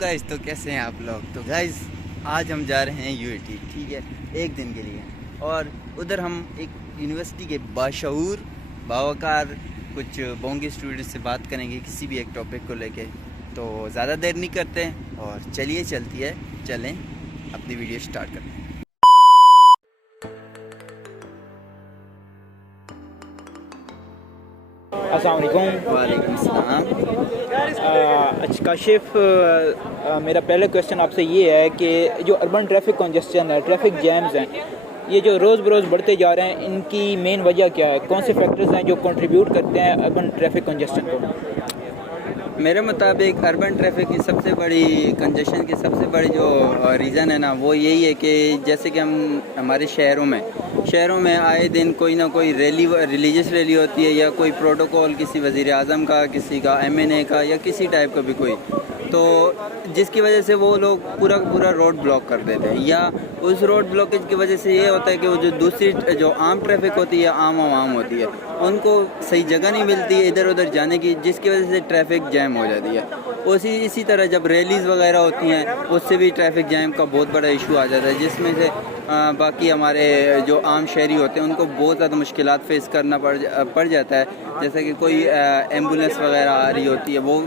Guys, तो कैसे हैं आप लोग। तो गाइस आज हम जा रहे हैं यूएटी, ठीक है, एक दिन के लिए। और उधर हम एक यूनिवर्सिटी के बाशऊर बावकार कुछ बोंगी स्टूडेंट्स से बात करेंगे किसी भी एक टॉपिक को लेके। तो ज़्यादा देर नहीं करते हैं और चलें अपनी वीडियो स्टार्ट करते हैं। अस्सलाम वालेकुम। वालेकुम सलाम। काशिफ, मेरा पहला क्वेश्चन आपसे ये है कि जो अर्बन ट्रैफिक कंजेस्शन है, ट्रैफिक जैम्स हैं, ये जो रोज़ बरोज़ बढ़ते जा रहे हैं, इनकी मेन वजह क्या है? कौन से फैक्टर्स हैं जो कंट्रीब्यूट करते हैं अर्बन ट्रैफिक कंजेस्शन को? मेरे मुताबिक अर्बन ट्रैफिक की सबसे बड़ी कंजेशन की सबसे बड़ी जो रीज़न है ना, वो यही है कि जैसे कि हमारे शहरों में आए दिन कोई ना कोई रिलीजियस रैली होती है, या कोई प्रोटोकॉल किसी वज़ीर आज़म का, किसी का MNA का, या किसी टाइप का भी कोई, तो जिसकी वजह से वो लोग पूरा रोड ब्लॉक कर देते हैं। या उस रोड ब्लॉकेज की वजह से ये होता है कि वो जो दूसरी जो आम ट्रैफिक होती है, आम होती है, उनको सही जगह नहीं मिलती है इधर उधर जाने की, जिसकी वजह से ट्रैफिक जैम हो जाती है। इसी तरह जब रैलीज़ वगैरह होती हैं, उससे भी ट्रैफिक जैम का बहुत बड़ा इशू आ जाता है, जिसमें से बाकी हमारे जो आम शहरी होते हैं उनको बहुत ज़्यादा मुश्किलात फेस करना पड़ जाता है। जैसे कि कोई एम्बुलेंस वगैरह आ रही होती है, वो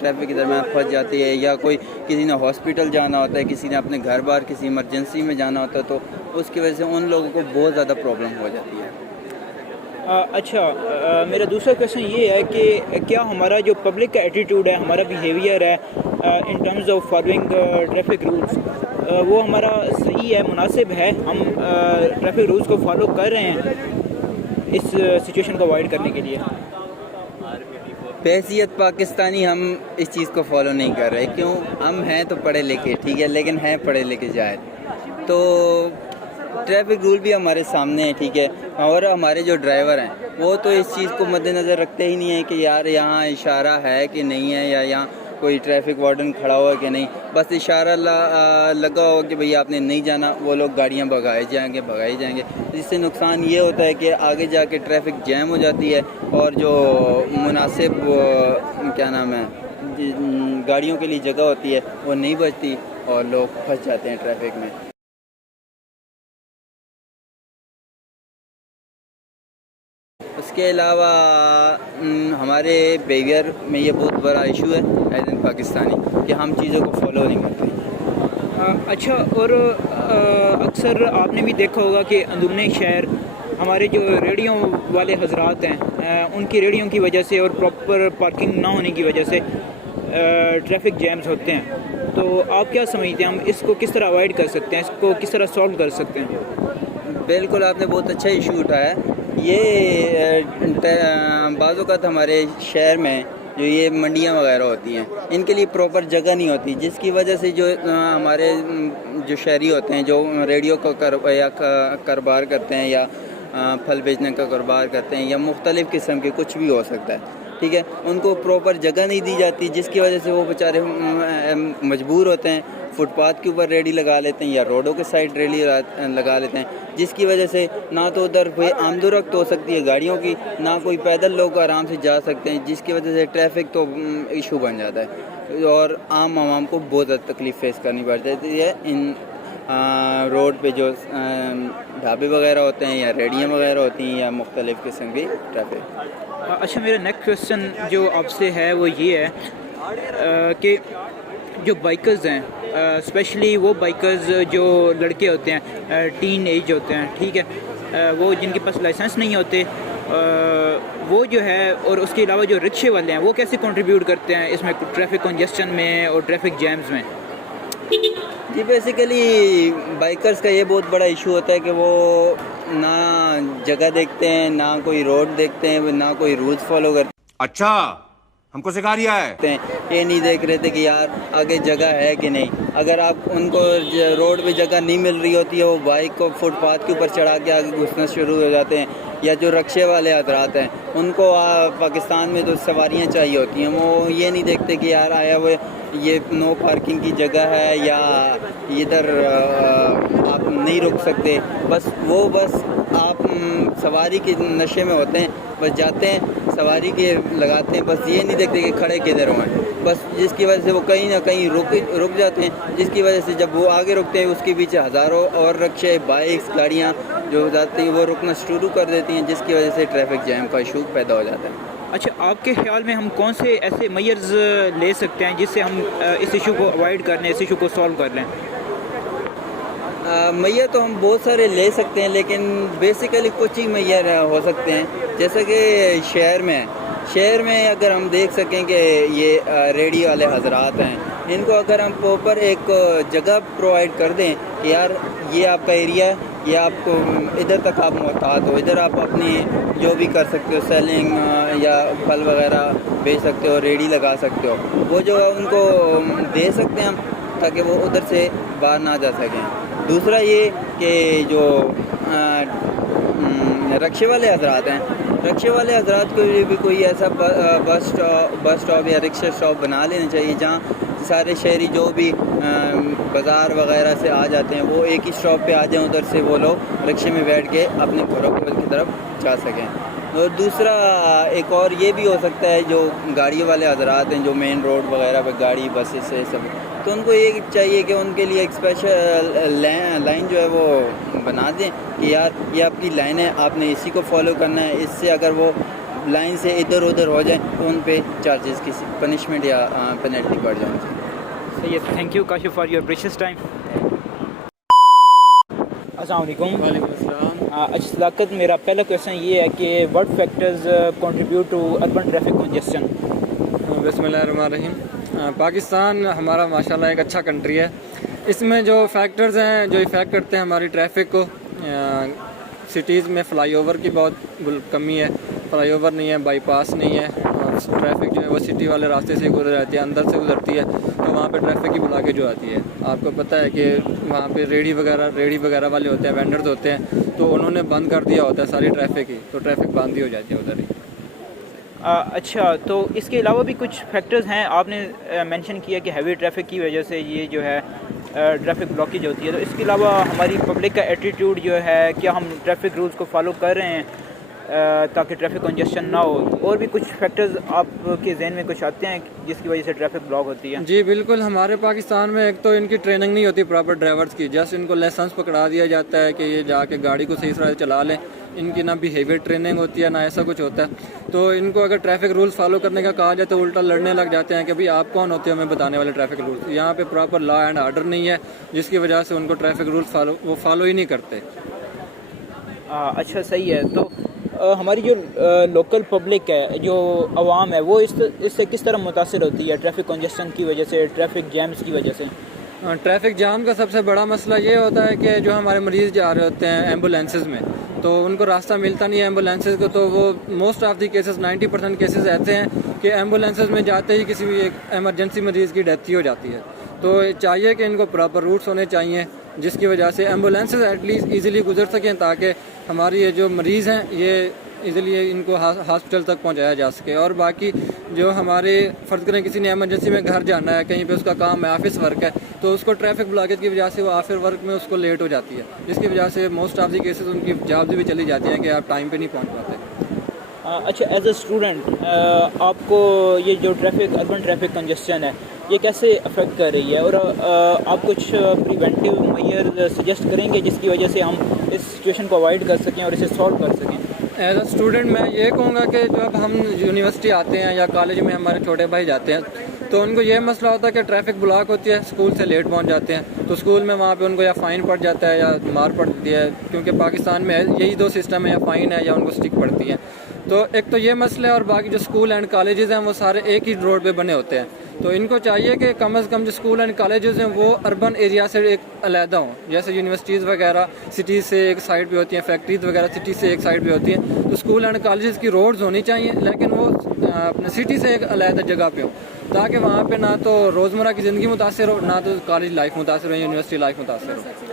ट्रैफिक के दरमियान फंस जाती है, या कोई किसी ने हॉस्पिटल जाना होता है, किसी ने अपने घर बार किसी इमरजेंसी में जाना होता है, तो उसकी वजह से उन लोगों को बहुत ज़्यादा प्रॉब्लम हो जाती है। मेरा दूसरा क्वेश्चन ये है कि क्या हमारा जो पब्लिक का एटीट्यूड है, हमारा बिहेवियर है in terms of following traffic rules, वो हमारा सही है, मुनासिब है? हम ट्रैफिक रूल्स को फॉलो कर रहे हैं इस सिचुएशन को अवॉइड करने के लिए? बहैसियत पाकिस्तानी हम इस चीज़ को फॉलो नहीं कर रहे। क्यों? हम हैं तो पढ़े लिखे, ठीक है, लेकिन हैं पढ़े लिखे जाहिर, तो ट्रैफिक रूल भी हमारे सामने है, ठीक है, और हमारे जो ड्राइवर हैं वो तो इस चीज़ को मद्देनज़र रखते ही नहीं है कि यार यहाँ इशारा है कि नहीं है, या यहाँ कोई ट्रैफिक वार्डन खड़ा हुआ है कि नहीं। बस इशारा लगा हो कि भैया आपने नहीं जाना, वो लोग गाड़ियाँ भगाए जाएंगे। जिससे नुकसान ये होता है कि आगे जाके ट्रैफिक जैम हो जाती है, और जो मुनासिब गाड़ियों के लिए जगह होती है वो नहीं बचती, और लोग फंस जाते हैं ट्रैफिक में। उसके अलावा हमारे बिहेवियर में ये बहुत बड़ा इशू है एज एन पाकिस्तानी, कि हम चीज़ों को फॉलो नहीं करते। और अक्सर आपने भी देखा होगा कि अंदरूनी शहर हमारे जो रेडियो वाले हजरात हैं, उनकी रेडियो की वजह से और प्रॉपर पार्किंग ना होने की वजह से ट्रैफिक जैम्स होते हैं। तो आप क्या समझते हैं, हम इसको किस तरह अवॉइड कर सकते हैं, इसको किस तरह सॉल्व कर सकते हैं? बिल्कुल, आपने बहुत अच्छा इशू उठाया। ये बाज़ औक़ात हमारे शहर में जो ये मंडियाँ वगैरह होती हैं, इनके लिए प्रॉपर जगह नहीं होती, जिसकी वजह से जो हमारे जो शहरी होते हैं, जो रेडियो का कारोबार करते हैं, या फल बेचने का कारोबार करते हैं, या मुख्तलिफ़ किस्म के कुछ भी हो सकता है, ठीक है, उनको प्रॉपर जगह नहीं दी जाती, जिसकी वजह से वो बेचारे मजबूर होते हैं, फुटपाथ के ऊपर रेडी लगा लेते हैं, या रोडों के साइड रेडी लगा लेते हैं, जिसकी वजह से ना तो उधर कोई आमदोरफ्त हो सकती है गाड़ियों की, ना कोई पैदल लोग आराम से जा सकते हैं, जिसकी वजह से ट्रैफिक तो इशू बन जाता है, और आवाम को बहुत ज़्यादा तकलीफ़ फेस करनी पड़ जाती है इन रोड पे जो ढाबे वगैरह होते हैं, या रेडियाँ वगैरह होती हैं, या मुख्तलिफ़ किस्म की ट्रैफिक। अच्छा, मेरा नेक्स्ट क्वेश्चन जो आपसे है वो ये है कि जो बाइकर्स हैं, स्पेशली वो बाइकर्स जो लड़के होते हैं, टीन एज होते हैं, ठीक है, वो जिनके पास लाइसेंस नहीं होते, वो जो है, और उसके अलावा जो रिक्शे वाले हैं, वो कैसे कंट्रीब्यूट करते हैं इसमें ट्रैफिक कंजेस्शन में और ट्रैफिक जैम्स में? जी, बेसिकली बाइकर्स का ये बहुत बड़ा इशू होता है कि वो ना जगह देखते हैं, ना कोई रोड देखते हैं, ना कोई रूल्स फॉलो करते हैं। अच्छा, हमको सिखा रिया है। ये नहीं देख रहे थे कि यार आगे जगह है कि नहीं। अगर आप उनको रोड पे जगह नहीं मिल रही होती है, वो बाइक को फुटपाथ के ऊपर चढ़ा के आगे घुसना शुरू हो जाते हैं, या जो रिक्शे वाले हजरात हैं उनको पाकिस्तान में तो सवारियाँ चाहिए होती हैं, वो ये नहीं देखते कि यार आया हुए ये नो पार्किंग की जगह है, या इधर आप नहीं रुक सकते। बस आप सवारी के नशे में होते हैं, बस जाते हैं सवारी के लगाते हैं, बस ये नहीं देखते कि खड़े किधर हुए हैं। بس جس کی وجہ سے وہ کہیں نہ کہیں رک جاتے ہیں، جس کی وجہ سے جب وہ آگے رکتے ہیں اس کے پیچھے ہزاروں اور رکشے، بائکس، گاڑیاں جو جاتی ہیں وہ رکنا شروع کر دیتی ہیں، جس کی وجہ سے ٹریفک جیم کا ایشو پیدا ہو جاتا ہے۔ اچھا، آپ کے خیال میں ہم کون سے ایسے میئرز لے سکتے ہیں جس سے ہم اس ایشو کو اوائڈ کر لیں، اس ایشو کو سولو کر لیں؟ میّر تو ہم بہت سارے لے سکتے ہیں، لیکن بیسیکلی کچھ ہی میّر ہو سکتے ہیں، جیسا کہ شہر میں اگر ہم دیکھ سکیں کہ یہ ریڈی والے حضرات ہیں، ان کو اگر ہم پراپر ایک جگہ پرووائڈ کر دیں کہ یار یہ آپ کا ایریا ہے، یہ آپ کو ادھر تک آپ محتاط ہو، ادھر آپ اپنی جو بھی کر سکتے ہو، سیلنگ یا پھل وغیرہ بیچ سکتے ہو، ریڈی لگا سکتے ہو، وہ جو ہے ان کو دے سکتے ہیں ہم، تاکہ وہ ادھر سے باہر نہ جا سکیں۔ دوسرا یہ کہ جو رکشے والے حضرات ہیں، رکشے والے حضرات کے لیے بھی کوئی ایسا بس اسٹاپ یا رکشہ اسٹاپ بنا لینا چاہیے جہاں سارے شہری جو بھی بازار وغیرہ سے آ جاتے ہیں وہ ایک ہی اسٹاپ پہ آ جائیں، ادھر سے وہ لوگ رکشے میں بیٹھ کے اپنے گھروں کی طرف جا سکیں۔ اور دوسرا ایک اور یہ بھی ہو سکتا ہے، جو گاڑیوں والے حضرات ہیں جو مین روڈ وغیرہ پہ گاڑی بسیں سے سب، تو ان کو یہ چاہیے کہ ان کے لیے ایک اسپیشل لائن جو ہے وہ بنا دیں کہ یار یہ آپ کی لائن ہے، آپ نے اسی کو فالو کرنا ہے، اس سے اگر وہ لائن سے ادھر ادھر ہو جائیں تو ان پہ چارجز کی پنشمنٹ یا پینلٹی بڑھ جانی چاہیے۔ صحیح ہے، thank you Kashif for your precious time. السلام علیکم۔ وعلیکم السلام۔ اچھا صداقت، میرا پہلا کویشچن یہ ہے کہ what factors contribute to urban traffic congestion? بسم اللہ الرحمن الرحیم۔ پاکستان ہمارا ماشاءاللہ ایک اچھا کنٹری ہے، اس میں جو فیکٹرز ہیں جو افیکٹ کرتے ہیں ہماری ٹریفک کو، سٹیز میں فلائی اوور کی بہت کمی ہے، فلائی اوور نہیں ہے، بائی پاس نہیں ہے، اور ٹریفک جو ہے وہ سٹی والے راستے سے گزر جاتی ہے، اندر سے گزرتی ہے، تو وہاں پہ ٹریفک کی بلاکیج جو آتی ہے۔ آپ کو پتہ ہے کہ وہاں پہ ریڑھی وغیرہ والے ہوتے ہیں، وینڈرز ہوتے ہیں، تو انہوں نے بند کر دیا ہوتا ہے ساری ٹریفک ہی، تو ٹریفک بند ہی ہو جاتی ہے ادھر ہی۔ اچھا، تو اس کے علاوہ بھی کچھ فیکٹرز ہیں؟ آپ نے مینشن کیا کہ ہیوی ٹریفک کی وجہ سے یہ جو ہے ٹریفک بلاکیج ہوتی ہے، تو اس کے علاوہ ہماری پبلک کا ایٹیٹیوڈ جو ہے، کیا ہم ٹریفک رولز کو فالو کر رہے ہیں تاکہ ٹریفک کنجسشن نہ ہو؟ اور بھی کچھ فیکٹرز آپ کے ذہن میں کچھ آتے ہیں جس کی وجہ سے ٹریفک بلاک ہوتی ہے؟ جی بالکل، ہمارے پاکستان میں ایک تو ان کی ٹریننگ نہیں ہوتی پراپر ڈرائیورز کی، جیسے ان کو لائسنس پکڑا دیا جاتا ہے کہ یہ جا کے گاڑی کو صحیح طرح سے چلا لیں، ان کی نہ بیہیویئر ٹریننگ ہوتی ہے نہ ایسا کچھ ہوتا ہے، تو ان کو اگر ٹریفک رولز فالو کرنے کا کہا جائے تو الٹا لڑنے لگ جاتے ہیں کہ بھئی آپ کون ہوتے ہیں ہمیں بتانے والے ٹریفک رولز۔ یہاں پہ پراپر لا اینڈ آرڈر نہیں ہے، جس کی وجہ سے ان کو ٹریفک رولز فالو ہی نہیں کرتے۔ اچھا صحیح ہے، تو ہماری جو لوکل پبلک ہے، جو عوام ہے، وہ اس سے کس طرح متاثر ہوتی ہے ٹریفک کنجسشن کی وجہ سے، ٹریفک جیمز کی وجہ سے؟ ٹریفک جام کا سب سے بڑا مسئلہ یہ ہوتا ہے کہ جو ہمارے مریض جا رہے ہوتے ہیں ایمبولینسز میں، تو ان کو راستہ ملتا نہیں ہے ایمبولینسز کو، تو وہ most of the cases 90% cases ایسے ہیں کہ ایمبولینسز میں جاتے ہی کسی بھی ایک ایمرجنسی مریض کی ڈیتھ ہی ہو جاتی ہے۔ تو چاہیے کہ ان کو پراپر روٹس ہونے چاہیے جس کی وجہ سے ایمبولینسز ایٹ لیسٹ ایزیلی گزر سکیں، تاکہ ہماری یہ جو مریض ہیں یہ ایزیلی ان کو ہاسپٹل تک پہنچایا جا سکے۔ اور باقی جو ہمارے فرض کریں کسی نے ایمرجنسی میں گھر جانا ہے، کہیں پہ اس کا کام ہے، آفس ورک ہے، تو اس کو ٹریفک بلاکیج کی وجہ سے وہ آفس ورک میں اس کو لیٹ ہو جاتی ہے، جس کی وجہ سے موسٹ آف دی کیسز ان کی جابز بھی چلی جاتی ہیں کہ آپ ٹائم پہ نہیں پہنچ پاتے۔ اچھا، ایز اے اسٹوڈنٹ آپ کو یہ جو اربن ٹریفک کنجسشن ہے یہ کیسے افیکٹ کر رہی ہے، اور آپ کچھ پریونٹیو میئر سجیسٹ کریں گے جس کی وجہ سے ہم اس سچویشن کو اوائڈ کر سکیں اور اسے سالو کر سکیں؟ ایز اے اسٹوڈنٹ میں یہ کہوں گا کہ جب ہم یونیورسٹی آتے ہیں یا کالج میں ہمارے چھوٹے بھائی جاتے ہیں تو ان کو یہ مسئلہ ہوتا ہے کہ ٹریفک بلاک ہوتی ہے، اسکول سے لیٹ پہنچ جاتے ہیں، تو اسکول میں وہاں پہ ان کو یا فائن پڑ جاتا ہے یا مار پڑتی ہے، کیونکہ پاکستان میں یہی دو سسٹم ہے، یا فائن ہے یا ان کو اسٹک پڑتی ہے۔ تو ایک تو یہ مسئلہ ہے، اور باقی جو اسکول اینڈ کالجز ہیں وہ سارے ایک ہی روڈ پہ بنے ہوتے ہیں، تو ان کو چاہیے کہ کم از کم جو اسکول اینڈ کالجز ہیں وہ اربن ایریا سے ایک علیحدہ ہوں، جیسے یونیورسٹیز وغیرہ سٹیز سے ایک سائڈ پہ ہوتی ہیں، فیکٹریز وغیرہ سٹی سے ایک سائڈ پہ ہوتی ہیں، تو اسکول اینڈ کالجز کی روڈز ہونی چاہیے، لیکن وہ اپنے سٹی سے ایک علیحدہ جگہ پہ ہوں، تاکہ وہاں پہ نہ تو روزمرہ کی زندگی متاثر ہو، نہ تو کالج لائف متاثر ہو، یونیورسٹی لائف متاثر ہو۔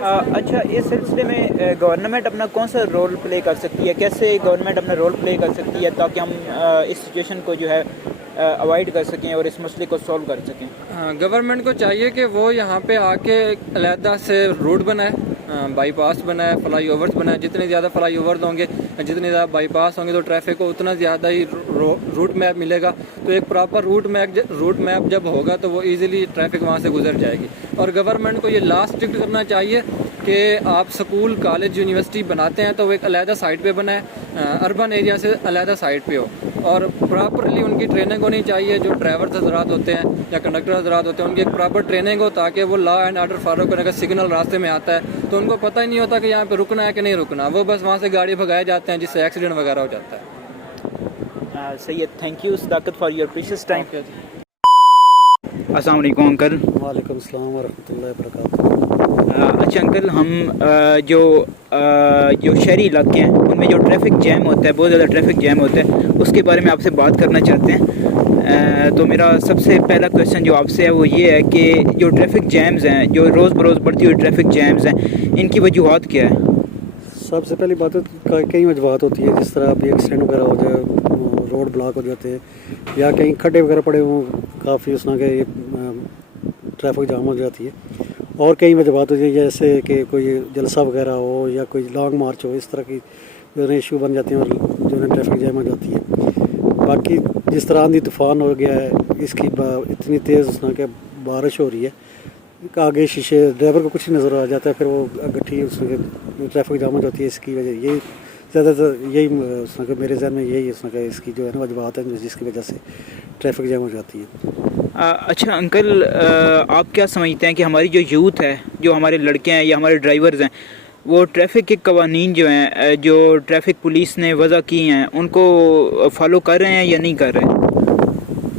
اچھا، اس سلسلے میں گورنمنٹ اپنا کون سا رول پلے کر سکتی ہے؟ کیسے گورنمنٹ اپنا رول پلے کر سکتی ہے تاکہ ہم اس سچویشن کو جو ہے اوائڈ کر سکیں اور اس مسئلے کو سولو کر سکیں؟ گورنمنٹ کو چاہیے کہ وہ یہاں پہ آ کے علیحدہ سے روڈ بنائے، بائی پاس بنائے، فلائی اوورز बना है, जितने ज़्यादा फ्लाई ओवर्स होंगे, जितने ज़्यादा बाईपास होंगे तो ट्रैफिक को उतना ज़्यादा ही रूट मैप मिलेगा। तो एक प्रॉपर रूट मैप जब होगा तो वो ईज़िली ट्रैफिक वहाँ से गुजर जाएगी। और गवर्नमेंट को ये लास्ट स्ट्रिक्ट करना चाहिए कि आप स्कूल, कॉलेज, यूनिवर्सिटी बनाते हैं तो वो एक अलहदा साइट पे बनाए, अर्बन एरिया से अलहदा साइट पे हो, और प्रॉपरली उनकी ट्रेनिंग होनी चाहिए। जो ड्राइवर हजरात होते हैं या कंडक्टर हजरात होते हैं, उनकी एक प्रॉपर ट्रेनिंग हो, ताकि वो लॉ एंड ऑर्डर फॉलो करने का सिग्नल रास्ते में आता है तो उनको पता ही नहीं होता कि यहाँ पे रुकना है कि नहीं रुकना, वो बस वहाँ से गाड़ी भगाए जाते हैं जिससे एक्सीडेंट वगैरह हो जाता है। Syed, thank you Sadaqat for your precious time. अस्सलाम वालेकुम अंकल। वालेकुम सलाम व रहमतुल्लाहि व बरकातहू। अच्छा अंकल, हम जो शहरी इलाके हैं उनमें जो ट्रैफिक जैम होता है, बहुत ज़्यादा ट्रैफिक जैम होता है, उसके बारे में आपसे बात करना चाहते हैं। तो मेरा सबसे पहला क्वेश्चन जो आपसे है वो ये है कि जो ट्रैफिक जैम्स हैं, जो रोज़ बरोज़ बढ़ती हुई ट्रैफिक जैम्स हैं, इनकी वजूहात क्या है? सबसे पहली बात तो कई वजूहत होती है, जिस तरह अभी एक्सीडेंट वगैरह हो जाए, रोड ब्लॉक हो जाते हैं, या कहीं खड्डे वगैरह पड़े हों, काफ़ी उस तरह के ट्रैफिक जाम हो जाती है। और कई वजूहत होती है, जैसे कि कोई जलसा वगैरह हो या कोई लॉन्ग मार्च हो, इस तरह की जो है इशू बन जाती हैं और जो है ट्रैफिक जैम हो जाती है। बाकी जिस तरह आंधी तूफ़ान हो गया है, इसकी इतनी तेज़ उस तरह के बारिश हो रही है, आगे शीशे ड्राइवर को कुछ नहीं नज़र आ जाता है, फिर वो गट्ठी उसमें ट्रैफिक जाम हो जाती है। इसकी वजह यही ज़्यादातर यही उस तरह के मेरे जहन में यही उस तरह का इसकी जो है ना वजूहत है जिसकी वजह से ट्रैफिक जैम हो जाती है। अच्छा अंकल, आप क्या समझते हैं कि हमारी जो यूथ है, जो हमारे लड़के हैं या हमारे ड्राइवर्स हैं, वो ट्रैफिक के कवानीन जो हैं, जो ट्रैफिक पुलिस ने वज़ा की हैं, उनको फॉलो कर रहे हैं या नहीं कर रहे हैं?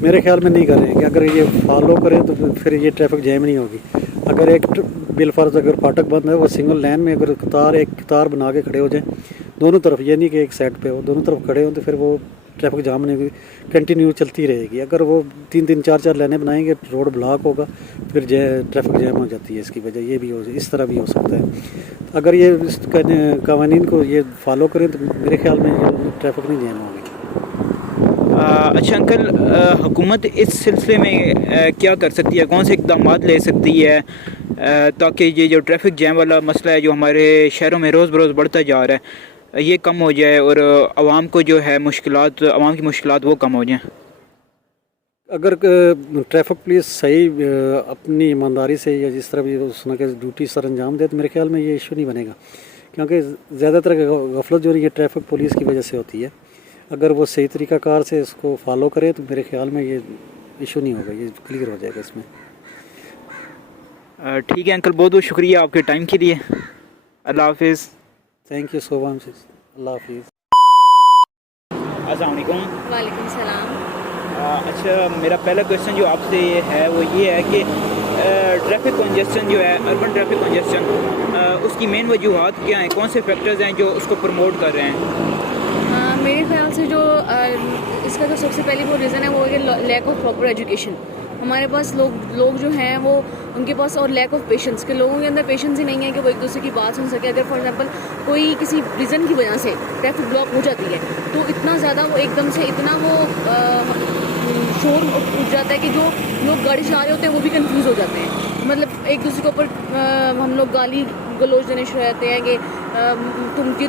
मेरे ख्याल में नहीं कर रहे हैं कि अगर ये फॉलो करें तो फिर ये ट्रैफिक जैम नहीं होगी। अगर एक बिलफर्ज अगर फाटक बंद है, वो सिंगल लाइन में अगर एक कतार बना के खड़े हो जाएं दोनों तरफ, ये नहीं कि एक साइड पे हो, दोनों तरफ खड़े हो, तो फिर वो ट्रैफिक जाम नहीं होगी, कंटिन्यू चलती रहेगी। अगर वो 3-3, 4-4 लाइनें बनाएंगे, रोड ब्लॉक होगा, फिर ट्रैफिक जैम हो जाती है। इसकी वजह ये भी हो, इस तरह भी हो सकता है। अगर ये इस कवानीन को ये फॉलो करें तो मेरे ख्याल में ये ट्रैफिक नहीं जैम होगी। अच्छा अंकल, हुकूमत इस सिलसिले में क्या कर सकती है, कौन से इक़दाम ले सकती है ताकि ये जो ट्रैफिक जैम वाला मसला है जो हमारे शहरों में रोज़ बरोज़ बढ़ता जा रहा है, ये कम हो जाए और आवाम को जो है आवाम की मुश्किलात वो कम हो जाएं? अगर ट्रैफिक पुलिस सही अपनी ईमानदारी से या जिस तरह भी उस तरह के ड्यूटी सर अंजाम दे तो मेरे ख्याल में ये इशू नहीं बनेगा, क्योंकि ज़्यादातर गफलत जो है ये ट्रैफिक पुलिस की वजह से होती है। अगर वो सही तरीक़ाकार से इसको फॉलो करें तो मेरे ख्याल में ये इशू नहीं होगा, ये क्लियर हो जाएगा इसमें। ठीक है अंकल, बहुत बहुत शुक्रिया आपके टाइम के लिए। अल्लाह हाफिज़। Thank you so much. अल्लाह हाफिज़। अस्सलाम वालेकुम। वालेकुम सलाम। अच्छा, मेरा पहला क्वेश्चन जो आपसे है वो ये है कि ट्रैफिक कंजेशन जो है, अर्बन ट्रैफिक कंजेशन, उसकी मेन वजूहात क्या हैं, कौन से फैक्टर्स हैं जो उसको प्रमोट कर रहे हैं? मेरे ख्याल से जो इसका जो सबसे पहली वो रीज़न है वो है लैक ऑफ प्रॉपर एजुकेशन। हमारे पास लोग जो हैं वो उनके पास, और लैक ऑफ पेशेंस, के लोगों के अंदर पेशेंस ही नहीं है कि वो एक दूसरे की बात सुन सके। अगर फॉर एग्जांपल कोई किसी रीज़न की वजह से ट्रैफिक ब्लॉक हो जाती है तो इतना ज़्यादा वो एकदम से इतना वो शोर उठ जाता है कि जो लोग गाड़ी चला रहे होते हैं वो भी कंफ्यूज हो जाते हैं। मतलब एक दूसरे के ऊपर हम लोग गाली गलौज देने शुरू रहते हैं कि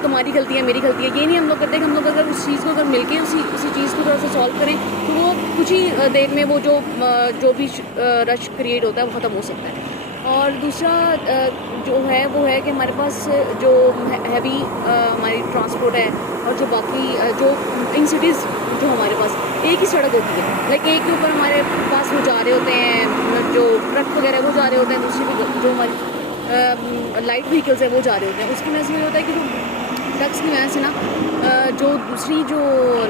तुम्हारी गलती है, मेरी गलती है। ये नहीं हम लोग करते कि हम लोग अगर उस चीज़ को अगर मिलके उसी चीज़ को थोड़ा सा सॉल्व करें तो वो कुछ ही देर में वो जो भी रश क्रिएट होता है वो ख़त्म हो सकता है। और दूसरा जो है वो है कि हमारे पास जो हैवी हमारी ट्रांसपोर्ट है और जो बाकी जो इन सिटीज़ जो हमारे पास एक ही सड़क होती है, लाइक एक के ऊपर हमारे पास वो जा रहे होते हैं, जो ट्रक वगैरह वो जा रहे होते हैं, दूसरी जो हमारी लाइट व्हीकल्स है वो जा रहे होते हैं। उसकी वजह से ये होता है कि जो ट्रक्स की वजह से ना जो दूसरी जो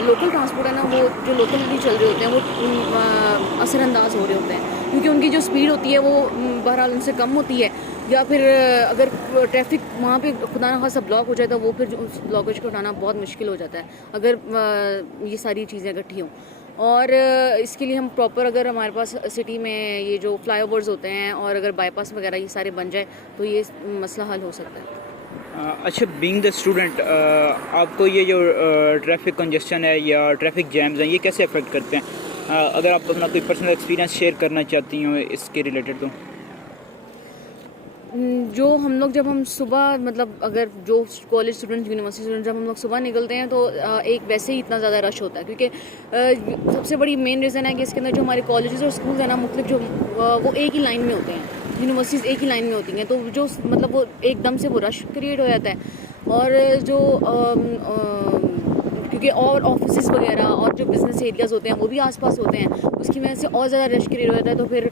लोकल ट्रांसपोर्ट है ना, वो जो लोकली चल रहे होते हैं वो असरअंदाज हो रहे होते हैं, क्योंकि उनकी जो स्पीड होती है वो बहरहाल उनसे कम होती है, या फिर अगर ट्रैफिक वहाँ पे खुदा न खासा ब्लॉक हो जाए तो वो फिर उस ब्लॉकेज को उठाना बहुत मुश्किल हो जाता है अगर ये सारी चीज़ें इकट्ठी हों। और इसके लिए हम प्रॉपर, अगर हमारे पास सिटी में ये जो फ्लाईओवर्स होते हैं और अगर बाईपास वगैरह ये सारे बन जाए तो ये मसला हल हो सकता है। अच्छा, बीइंग द स्टूडेंट, आपको ये जो ट्रैफिक कंजेशन है या ट्रैफिक जैम्स हैं ये कैसे अफेक्ट करते हैं? अगर आप अपना कोई पर्सनल एक्सपीरियंस शेयर करना चाहती हो इसके रिलेटेड तो। جو ہم لوگ جب ہم صبح مطلب اگر جو کالج اسٹوڈنٹ یونیورسٹی اسٹوڈنٹ جب ہم لوگ صبح نکلتے ہیں تو ایک ویسے ہی اتنا زیادہ رش ہوتا ہے کیونکہ سب سے بڑی مین ریزن ہے کہ اس کے اندر جو ہمارے کالجز اور اسکولز ہیں نا مختلف جو وہ ایک ہی لائن میں ہوتے ہیں، یونیورسٹیز ایک ہی لائن میں ہوتی ہیں، تو جو مطلب وہ ایک دم سے وہ رش کریٹ ہو جاتا ہے، اور جو کیونکہ اور آفیسز وغیرہ اور جو بزنس ایریاز ہوتے ہیں وہ بھی آس پاس ہوتے ہیں، اس کی وجہ سے اور زیادہ رش کریٹ ہو جاتا ہے، تو پھر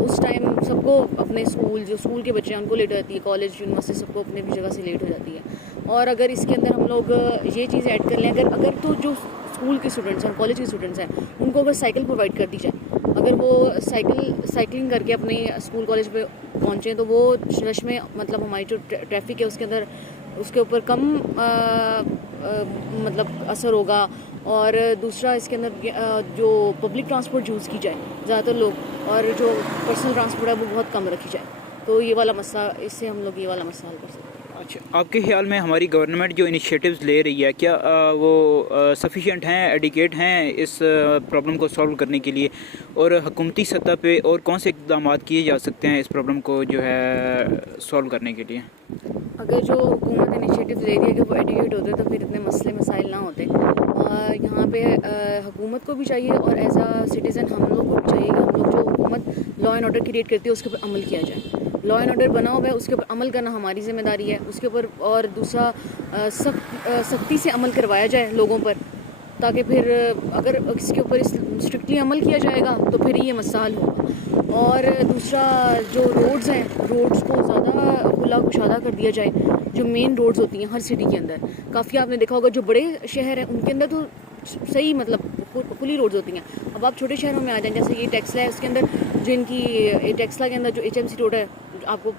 اس ٹائم سب کو اپنے جو اسکول کے بچے ہیں ان کو لیٹ ہو جاتی ہے، کالج یونیورسٹی سب کو اپنے بھی جگہ سے لیٹ ہو جاتی ہے۔ اور اگر اس کے اندر ہم لوگ یہ چیز ایڈ کر لیں، اگر تو جو اسکول کے اسٹوڈنٹس ہیں اور کالج کے اسٹوڈنٹس ہیں ان کو اگر سائیکل پرووائڈ کر دی جائے، اگر وہ سائیکلنگ کر کے اپنے اسکول کالج پہ پہنچیں تو وہ رش میں مطلب ہماری جو ٹریفک ہے اس کے اندر اس کے اوپر کم مطلب اثر ہوگا۔ اور دوسرا اس کے اندر جو پبلک ٹرانسپورٹ یوز کی جائے زیادہ تر لوگ، اور جو پرسنل ٹرانسپورٹ ہے وہ بہت کم رکھی جائے، تو یہ والا مسئلہ، اس سے ہم لوگ یہ والا مسئلہ حل کر سکتے ہیں۔ اچھا، آپ کے خیال میں ہماری گورنمنٹ جو انیشیٹوز لے رہی ہے کیا وہ سفیشینٹ ہیں، ایڈیکیٹ ہیں اس پرابلم کو سالو کرنے کے لیے، اور حکومتی سطح پہ اور کون سے اقدامات کیے جا سکتے ہیں اس پرابلم کو جو ہے سالو کرنے کے لیے؟ اگر جو حکومت انیشیٹو لے رہی ہے کہ وہ ایڈیکیٹ ہوتے تو پھر اتنے مسئلے مسائل نہ ہوتے۔ یہاں پہ حکومت کو بھی چاہیے اور ایز اے سٹیزن ہم لوگ کو بھی چاہیے کہ ہم لوگ جو حکومت لا اینڈ آرڈر کریٹ کرتی ہے اس کے اوپر عمل کیا جائے۔ لا اینڈ آرڈر بنا ہوا ہے، اس کے اوپر عمل کرنا ہماری ذمہ داری ہے اس کے اوپر، اور دوسرا سختی سے عمل کروایا جائے لوگوں پر، تاکہ پھر اگر اس کے اوپر اسٹرکٹلی عمل کیا جائے گا تو پھر یہ مسئلہ حل ہوگا۔ اور دوسرا جو روڈز ہیں، روڈز کو زیادہ کھلا کشادہ کر دیا جائے، جو مین روڈز ہوتی ہیں ہر سٹی کے اندر، کافی آپ نے دیکھا ہوگا جو بڑے شہر ہیں ان کے اندر تو صحیح مطلب کھلی روڈز ہوتی ہیں۔ اب آپ چھوٹے شہروں میں آ جائیں، جیسے یہ ٹیکسلا ہے، اس کے اندر جو ان کی ٹیکسلا کے اندر جو HMC روڈ ہے آپ کو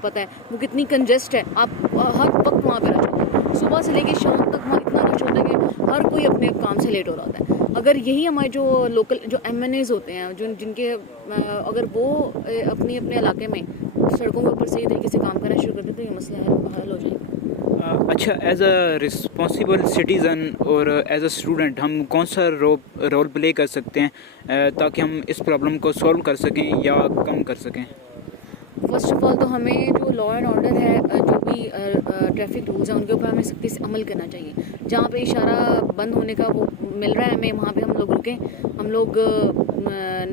پتہ ہے وہ کتنی کنجسٹ ہے، آپ ہر وقت وہاں پہ رش ہوتا ہے، صبح سے لے کے شام تک وہاں اتنا رش ہوتا ہے کہ ہر کوئی اپنے کام سے لیٹ ہو رہا ہوتا ہے۔ اگر یہی ہمارے جو لوکل جو MNAs ہوتے ہیں جن کے اگر وہ اپنے علاقے میں سڑکوں کے اوپر صحیح طریقے سے کام کرنا شروع کر دیں تو یہ مسئلہ حل ہو جائے گا۔ اچھا، ایز اے رسپانسیبل سٹیزن اور ایز اے اسٹوڈنٹ ہم کون سا رول پلے کر سکتے ہیں تاکہ ہم اس پرابلم کو سولو کر سکیں یا کم کر سکیں؟ فرسٹ آف آل تو ہمیں جو لا اینڈ آرڈر ہے، جو بھی ٹریفک رولز ہیں ان کے اوپر ہمیں سختی سے عمل کرنا چاہیے۔ جہاں پہ اشارہ بند ہونے کا وہ مل رہا ہے ہمیں، وہاں پہ ہم لوگ رکیں، ہم لوگ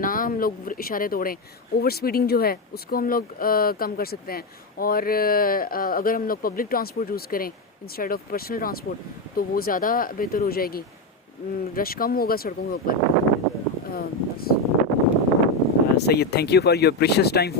ہم لوگ اشارے توڑیں۔ اوور سپیڈنگ جو ہے اس کو ہم لوگ کم کر سکتے ہیں، اور اگر ہم لوگ پبلک ٹرانسپورٹ یوز کریں انسٹیڈ آف پرسنل ٹرانسپورٹ تو وہ زیادہ بہتر ہو جائے گی، رش کم ہوگا سڑکوں کے اوپر۔ بس Syed, thank you for your precious time.